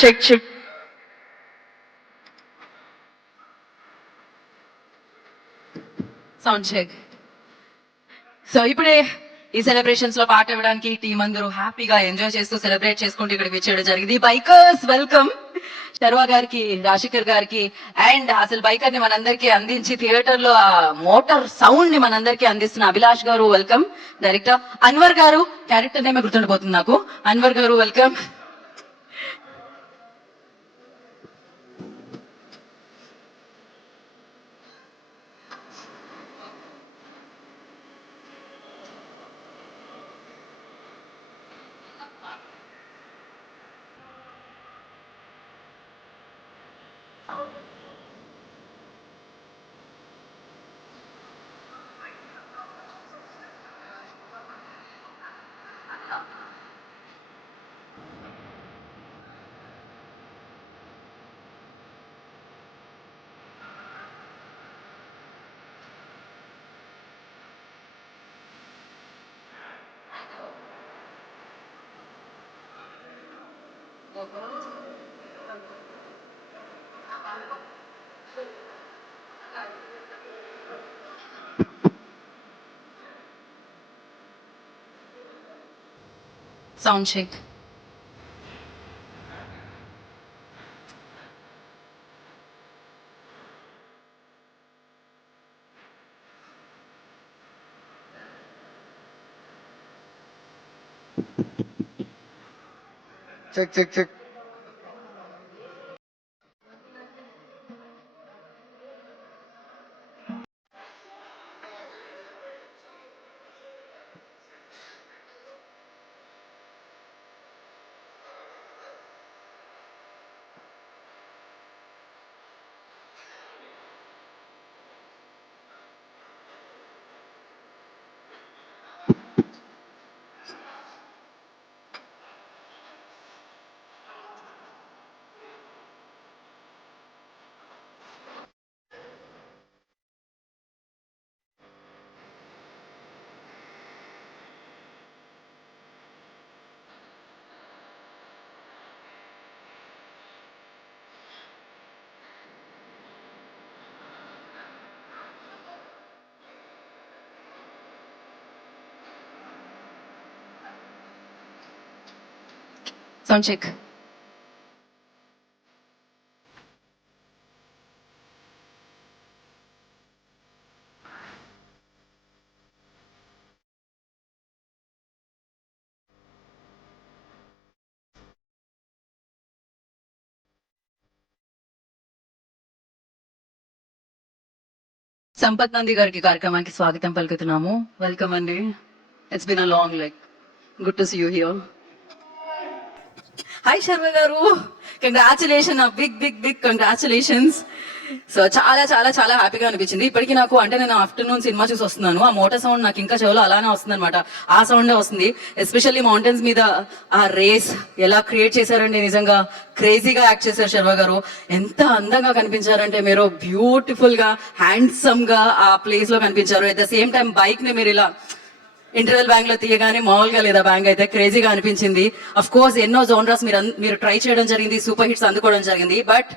Check check. Sound check. So ఇప్పుడే ఈ celebrations లో పార్ట్ ఇవ్వడానికి టీం అందరూ హ్యాపీగా ఎంజాయ్ చేస్తూ సెలబ్రేట్ చేసుకుంటూ ఇక్కడికి వచ్చేయడం జరిగింది. బైకర్స్ వెల్కమ్ శర్వా గారికి, రాజశేఖర్ గారికి. అండ్ అసలు బైకర్ ని మనందరికీ అందించి థియేటర్ లో ఆ మోటార్ సౌండ్ ని మనందరికీ అందిస్తున్న అభిలాష్ గారు వెల్కమ్. డైరెక్టర్ అన్వర్ గారు, క్యారెక్టర్ నేమే గుర్తుండిపోతుంది నాకు. Anwar garu welcome. Sound check. Check, check, check. Sound check. Sampath Nandi గారికి కార్యక్రమానికి స్వాగతం పలుకుతున్నాము. వెల్కమ్ అండి. It's been a long like good to see you here. Hi Sharma garu, congratulation, big big big congratulations. So చాలా చాలా చాలా హ్యాపీగా అనిపించింది. ఇప్పటికీ నాకు అంటే నేను ఆఫ్టర్నూన్ సినిమా చూసి వస్తున్నాను, ఆ మోటార్ సౌండ్ నాకు ఇంకా చెవులో అలానే వస్తుంది అనమాట. ఆ సౌండే వస్తుంది. ఎస్పెషల్లీ మౌంటైన్స్ మీద ఆ రేస్ ఎలా క్రియేట్ చేశారండి, నిజంగా క్రేజీగా యాక్ట్ చేశారు శర్వ గారు. ఎంత అందంగా కనిపించారంటే మీరు, బ్యూటిఫుల్ గా హ్యాండ్సమ్ గా ఆ ప్లేస్ లో కనిపించారు. At the same time bike ని మీరు ఇలా ఇంటర్వెల్ బ్యాంక్ లో తీయగానే మామూలుగా లేదా బ్యాంక్ అయితే క్రేజీగా అనిపించింది. అఫ్ కోర్స్ ఎన్నో జోనర్స్ మీరు ట్రై చేయడం జరిగింది, సూపర్ హిట్స్ అందుకోవడం జరిగింది. బట్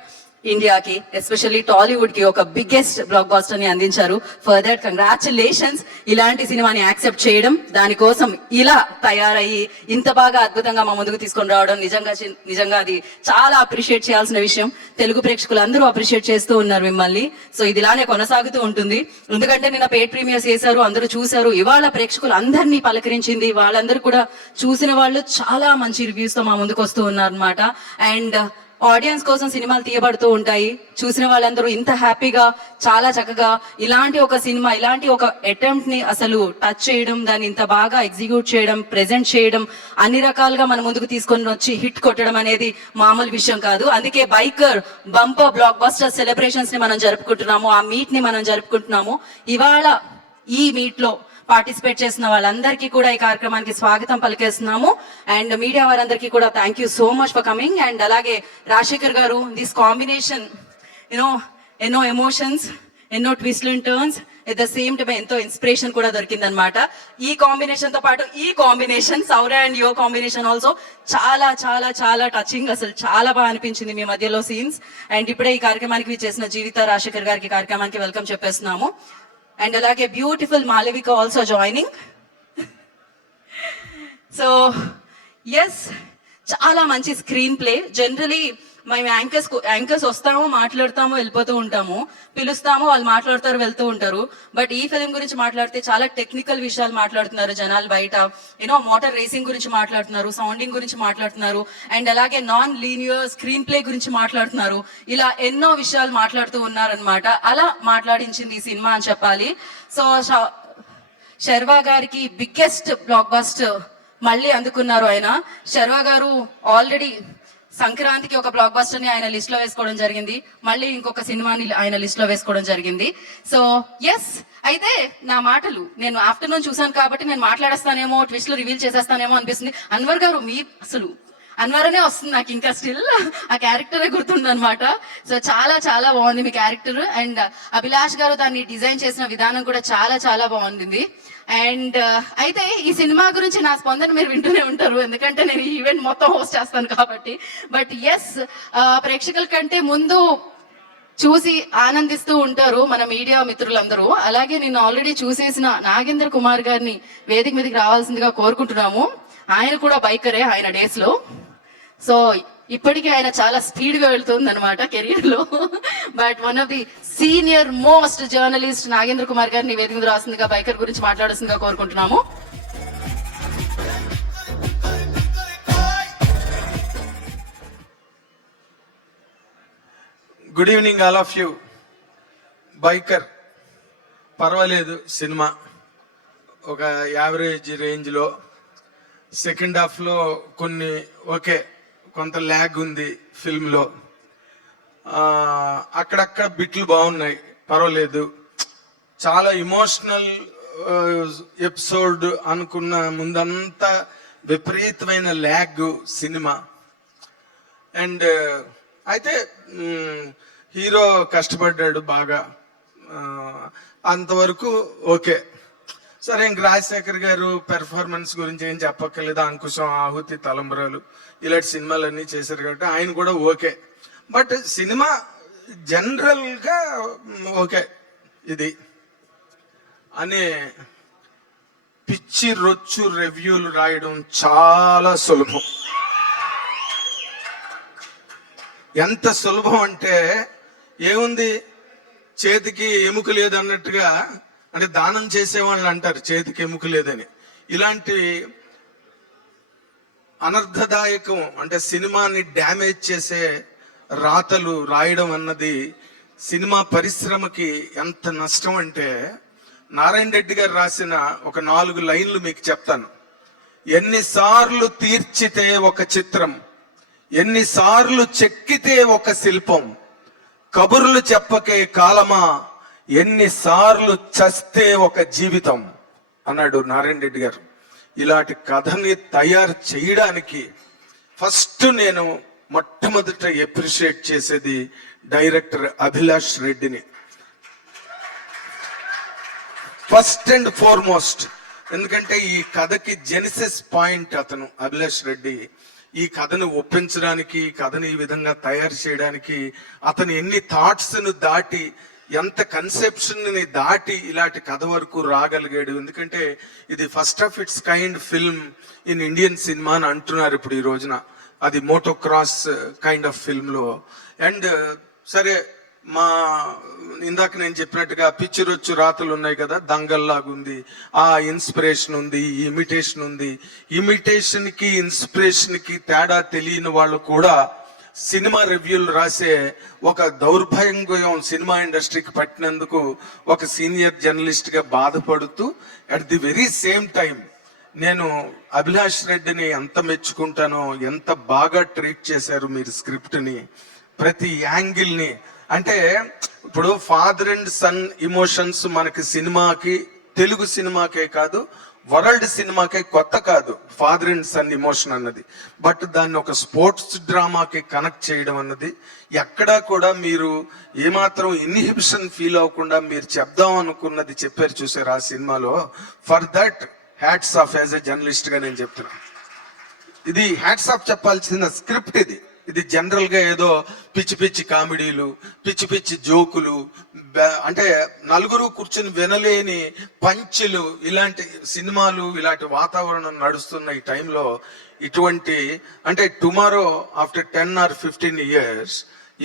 ఇండియాకి ఎస్పెషల్లీ టాలీవుడ్ కి ఒక బిగ్గెస్ట్ బ్లాక్ బాస్టర్ ని అందించారు. For that congratulations. ఇలాంటి సినిమాని యాక్సెప్ట్ చేయడం, దానికోసం ఇలా తయారయ్యి ఇంత బాగా అద్భుతంగా మా ముందుకు తీసుకొని రావడం నిజంగా అది చాలా అప్రిషియేట్ చేయాల్సిన విషయం. తెలుగు ప్రేక్షకులు అందరూ అప్రిషియేట్ చేస్తూ ఉన్నారు మిమ్మల్ని. సో ఇది ఇలానే కొనసాగుతూ ఉంటుంది. ఎందుకంటే నిన్న పేడ్ ప్రీమియర్స్ చేశారు, అందరూ చూశారు. ఇవాళ ప్రేక్షకులు అందరినీ పలకరించింది. వాళ్ళందరూ కూడా చూసిన వాళ్ళు చాలా మంచి రివ్యూస్ తో మా ముందుకు వస్తూ ఉన్నారు అనమాట. అండ్ ఆడియన్స్ కోసం సినిమాలు తీయబడుతూ ఉంటాయి. చూసిన వాళ్ళందరూ ఇంత హ్యాపీగా చాలా చక్కగా ఇలాంటి ఒక సినిమా, ఇలాంటి ఒక అటెంప్ట్ ని అసలు టచ్ చేయడం, దాన్ని ఇంత బాగా ఎగ్జిక్యూట్ చేయడం, ప్రెజెంట్ చేయడం, అన్ని రకాలుగా మన ముందుకు తీసుకొని వచ్చి హిట్ కొట్టడం అనేది మామూలు విషయం కాదు. అందుకే biker bumper block buster celebrations ని మనం జరుపుకుంటున్నాము, ఆ మీట్ ని మనం జరుపుకుంటున్నాము. ఇవాళ ఈ మీట్ లో పార్టిసిపేట్ చేసిన వాళ్ళందరికీ కూడా ఈ కార్యక్రమానికి స్వాగతం పలికేస్తున్నాము. అండ్ మీడియా వారందరికీ కూడా thank you so much for coming. And అలాగే రాజశేఖర్ గారు, దిస్ కాంబినేషన్ ఎన్నో ఎమోషన్స్, ఎన్నో twist and turns, at the same time ఎంతో ఇన్స్పిరేషన్ కూడా దొరికిందనమాట. ఈ కాంబినేషన్ తో పాటు ఈ కాంబినేషన్ సౌర్య అండ్ యువ కాంబినేషన్ ఆల్సో చాలా చాలా చాలా టచింగ్, అసలు చాలా బాగా అనిపించింది మీ మధ్యలో సీన్స్. అండ్ ఇప్పుడే ఈ కార్యక్రమానికి చేసిన జీవిత రాజశేఖర్ గారికి కార్యక్రమానికి వెల్కమ్ చెప్పేస్తున్నాము. అండ్ అలాగే beautiful Malavika also joining. So yes, చాలా మంచి స్క్రీన్ ప్లే. జనరలీ మేము యాంకర్స్ వస్తాము, మాట్లాడతాము, వెళ్ళిపోతూ ఉంటాము, పిలుస్తాము, వాళ్ళు మాట్లాడతారు, వెళ్తూ ఉంటారు. బట్ ఈ ఫిలిం గురించి మాట్లాడితే చాలా టెక్నికల్ విషయాలు మాట్లాడుతున్నారు జనాలు బయట. యూనో మోటార్ రేసింగ్ గురించి మాట్లాడుతున్నారు, సౌండింగ్ గురించి మాట్లాడుతున్నారు, అండ్ అలాగే నాన్ లీనియర్ స్క్రీన్ ప్లే గురించి మాట్లాడుతున్నారు. ఇలా ఎన్నో విషయాలు మాట్లాడుతూ ఉన్నారనమాట. అలా మాట్లాడించింది ఈ సినిమా అని చెప్పాలి. సో శర్వా గారికి బిగ్గెస్ట్ బ్లాక్ బస్టర్ మళ్ళీ అందుకున్నారు ఆయన. శర్వా గారు ఆల్రెడీ సంక్రాంతికి ఒక బ్లాక్ బస్టర్ ని ఆయన లిస్ట్ లో వేసుకోవడం జరిగింది, మళ్ళీ ఇంకొక సినిమాని ఆయన లిస్ట్ లో వేసుకోవడం జరిగింది. సో ఎస్, అయితే నా మాటలు నేను ఆఫ్టర్నూన్ చూసాను కాబట్టి నేను మాట్లాడేస్తానేమో, ట్విస్ట్ లో రివీల్ చేసేస్తానేమో అనిపిస్తుంది. అన్వర్ గారు మీ అసలు అన్వర్ అనే వస్తుంది నాకు ఇంకా స్టిల్, ఆ క్యారెక్టరే గుర్తుందనమాట. సో చాలా చాలా బాగుంది మీ క్యారెక్టర్. అండ్ అభిలాష్ గారు దాన్ని డిజైన్ చేసిన విధానం కూడా చాలా చాలా బాగుంది. అండ్ అయితే ఈ సినిమా గురించి నా స్పందన మీరు వింటూనే ఉంటారు, ఎందుకంటే నేను ఈ ఈవెంట్ మొత్తం హోస్ట్ చేస్తాను కాబట్టి. బట్ ఎస్, ప్రేక్షకుల కంటే ముందు చూసి ఆనందిస్తూ ఉంటారు మన మీడియా మిత్రులందరూ. అలాగే నేను ఆల్రెడీ చూసేసిన నాగేంద్ర కుమార్ గారిని వేదిక మీదకి రావాల్సిందిగా కోరుకుంటున్నాము. ఆయన కూడా బైకరే ఆయన డేస్ లో. సో ఇప్పటికీ ఆయన చాలా స్పీడ్ గా వెళ్తుంది అనమాట కెరియర్ లో. But one of the senior most journalist Nagendra Kumar గారిని వేదిక మీద రాసిందిగా బైకర్ గురించి మాట్లాడాల్సిందిగా కోరుకుంటున్నాము. Good evening all of you. Biker పర్వాలేదు, సినిమా ఒక యావరేజ్ రేంజ్లో. సెకండ్ హాఫ్లో కొన్ని ఓకే, కొంత ల్యాగ్ ఉంది ఫిల్మ్లో, అక్కడక్కడ బిట్లు బాగున్నాయి, పర్వాలేదు. చాలా ఇమోషనల్ ఎపిసోడ్ అనుకున్న ముందంతా విపరీతమైన ల్యాగ్ సినిమా. అండ్ అయితే హీరో కష్టపడ్డాడు బాగా, అంతవరకు ఓకే. సరే, ఇంక రాజశేఖర్ గారు పెర్ఫార్మెన్స్ గురించి ఏం చెప్పక్కర్లేదు, అంకుశం, ఆహుతి, తలంబరాలు ఇలాంటి సినిమాలన్నీ చేశారు కాబట్టి ఆయన కూడా ఓకే. బట్ సినిమా జనరల్గా ఓకే ఇది అనే పిచ్చి రొచ్చు రివ్యూలు రాయడం చాలా సులభం. ఎంత సులభం అంటే ఏముంది, చేతికి ఎముక లేదన్నట్టుగా, అంటే దానం చేసేవాళ్ళు అంటారు చేతికి ఎముక లేదని. ఇలాంటి అనర్థదాయకం, అంటే సినిమాని డ్యామేజ్ చేసే రాతలు రాయడం అన్నది సినిమా పరిశ్రమకి ఎంత నష్టం అంటే, నారాయణ రెడ్డి గారు రాసిన ఒక 4 లైన్లు మీకు చెప్తాను. ఎన్నిసార్లు తీర్చితే ఒక చిత్రం, ఎన్నిసార్లు చెక్కితే ఒక శిల్పం, కబుర్లు చెప్పకే కాలమా, ఎన్నిసార్లు చస్తే ఒక జీవితం అన్నాడు నారాయణ రెడ్డి గారు. ఇలాంటి కథని తయారు చేయడానికి ఫస్ట్ నేను మొట్టమొదట అప్రిషియేట్ చేసేది డైరెక్టర్ అభిలాష్ రెడ్డిని, ఫస్ట్ అండ్ ఫార్మోస్ట్. ఎందుకంటే ఈ కథకి జెనిసిస్ పాయింట్ అతను అభిలాష్ రెడ్డి. ఈ కథను ఒప్పించడానికి, కథను ఈ విధంగా తయారు చేయడానికి అతను ఎన్ని థాట్స్ ను దాటి, ఎంత కన్సెప్షన్ ని దాటి ఇలాంటి కథ వరకు రాగలిగాడు. ఎందుకంటే ఇది first of it's kind film in Indian cinema అని అంటున్నారు ఇప్పుడు ఈ రోజున. అది మోటోక్రాస్ కైండ్ ఆఫ్ ఫిల్మ్ లో. అండ్ సరే, మా ఇందాక నేను చెప్పినట్టుగా పిచ్చి రొచ్చు రాతలు ఉన్నాయి కదా, దంగల్లాగుంది, ఆ ఇన్స్పిరేషన్ ఉంది, ఇమిటేషన్ ఉంది. ఇమిటేషన్ కి ఇన్స్పిరేషన్ కి తేడా తెలియని వాళ్ళు కూడా సినిమా రివ్యూలు రాసే ఒక దౌర్భాగ్యం సినిమా ఇండస్ట్రీకి పట్టినందుకు ఒక సీనియర్ జర్నలిస్ట్ గా బాధపడుతూ, at the very same time నేను అభిలాష్ రెడ్డిని ఎంత మెచ్చుకుంటానో, ఎంత బాగా ట్రీట్ చేశారు మీరు స్క్రిప్ట్ ని, ప్రతి యాంగిల్ ని. అంటే ఇప్పుడు ఫాదర్ అండ్ సన్ ఇమోషన్స్ మనకి సినిమాకి, తెలుగు సినిమాకే కాదు వరల్డ్ సినిమాకే కొత్త కాదు ఫాదర్ అండ్ సన్ ఇమోషన్ అన్నది. బట్ దాన్ని ఒక స్పోర్ట్స్ డ్రామాకి కనెక్ట్ చేయడం అన్నది ఎక్కడా కూడా మీరు ఏమాత్రం ఇన్హిబిషన్ ఫీల్ అవ్వకుండా మీరు చెప్దాం అనుకున్నది చెప్పారు చూసారు ఆ సినిమాలో. For that hats off as a journalist గా నేను చెప్తున్నాను. ఇది హ్యాట్స్ ఆఫ్ చెప్పాల్సిన స్క్రిప్ట్ ఇది జనరల్ గా ఏదో పిచ్చి పిచ్చి కామెడీలు, పిచ్చి పిచ్చి జోకులు, అంటే నలుగురు కూర్చుని వినలేని పంచులు, ఇలాంటి సినిమాలు, ఇలాంటి వాతావరణం నడుస్తున్న ఈ టైంలో ఇటువంటి అంటే టుమారో ఆఫ్టర్ 10 or 15 years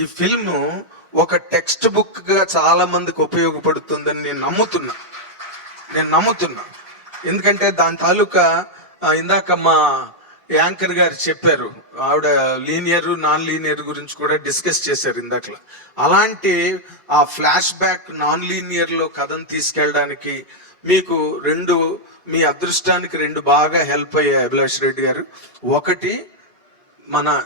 ఈ ఫిల్మ్ ఒక టెక్స్ట్ బుక్ గా చాలా మందికి ఉపయోగపడుతుందని నేను నమ్ముతున్నా. ఎందుకంటే దాని తాలూకా ఇందాక మా యాంకర్ గారు చెప్పారు, ఆవిడ లీనియర్ నాన్ లీనియర్ గురించి కూడా డిస్కస్ చేశారు ఇందాకలా. అలాంటి ఆ ఫ్లాష్ బ్యాక్ నాన్ లీనియర్ లో కథను తీసుకెళ్ళడానికి మీకు మీ అదృష్టానికి 2 బాగా హెల్ప్ అయ్యాయి అభిలాష్ రెడ్డి గారు. ఒకటి మన